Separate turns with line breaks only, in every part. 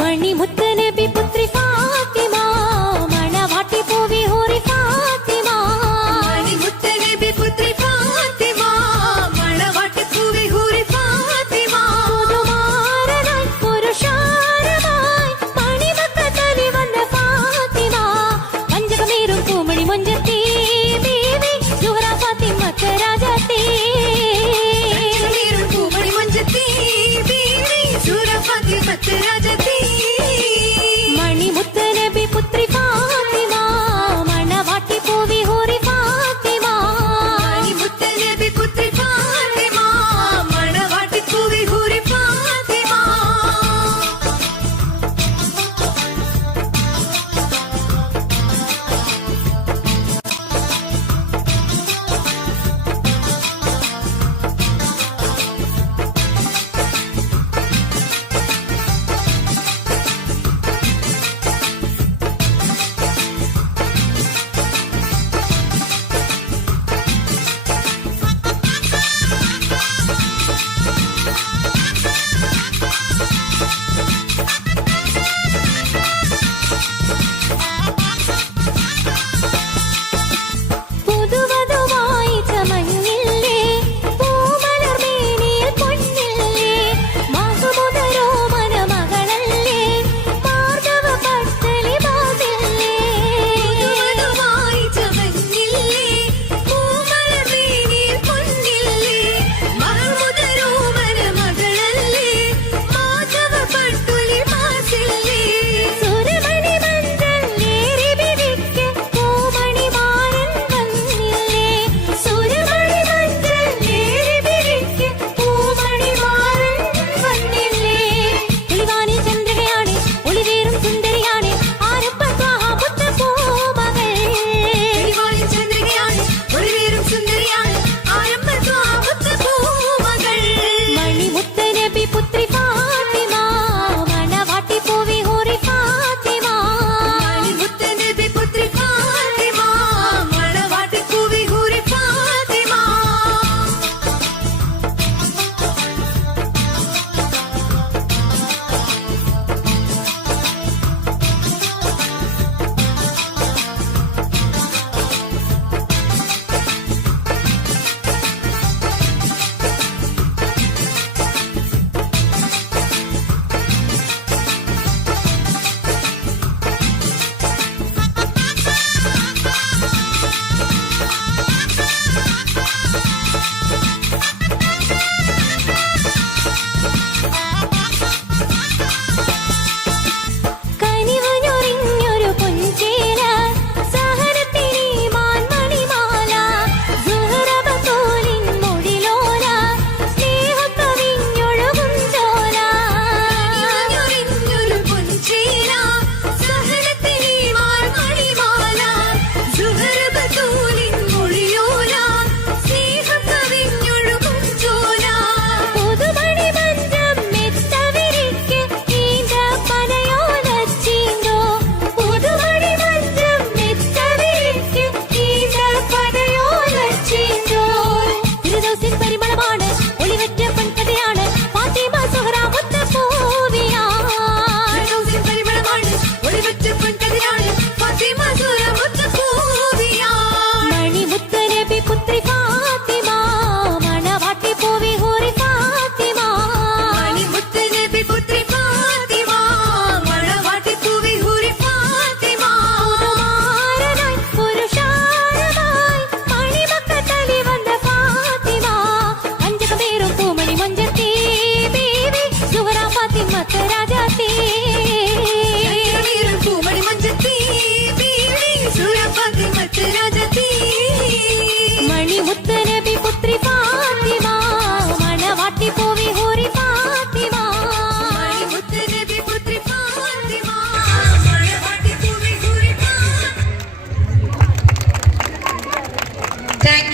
மணிமுத்து கொஞ்சம்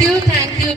you, thank you.